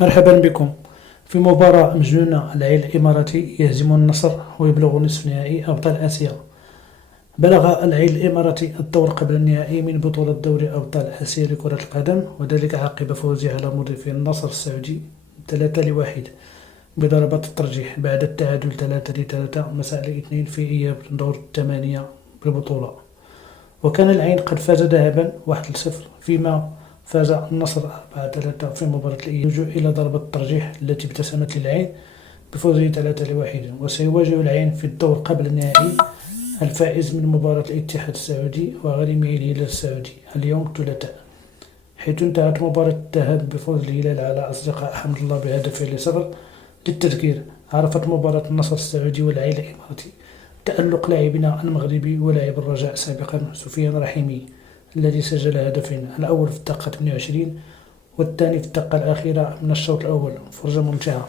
مرحبا بكم. في مباراة مجنونة العين الإماراتي يهزم النصر ويبلغ نصف نهائي أبطال آسيا. بلغ العين الإماراتي الدور قبل النهائي من بطولة دوري أبطال آسيا لكرة القدم، وذلك عقب فوزه على مضيف النصر السعودي 3-1 بضربات الترجيح بعد التعادل 3-3 مساء الاثنين في إياب دور الثمانية بالبطولة. وكان العين قد فاز ذهابا 1-0، فيما فاز النصر 4-3 في مباراة الإياب إلى ضربة الترجيح التي ابتسمت للعين بفوزه 3-1. وسيواجه العين في الدور قبل النهائي الفائز من مباراة الاتحاد السعودي وغريمه الهلال السعودي اليوم الثلاثاء، حيث انتهت مباراة الذهاب بفوز الهلال على أصدقاء حمد الله ب2-0. للتذكير، عرفت مباراة النصر السعودي والعين الإماراتي تألق لاعبنا المغربي ولاعب الرجاء سابقا سفيان رحيمي، الذي سجل هدفين، الأول في الدقيقة 28 والثاني في الدقيقة الأخيرة من الشوط الأول. فرجة ممتعة.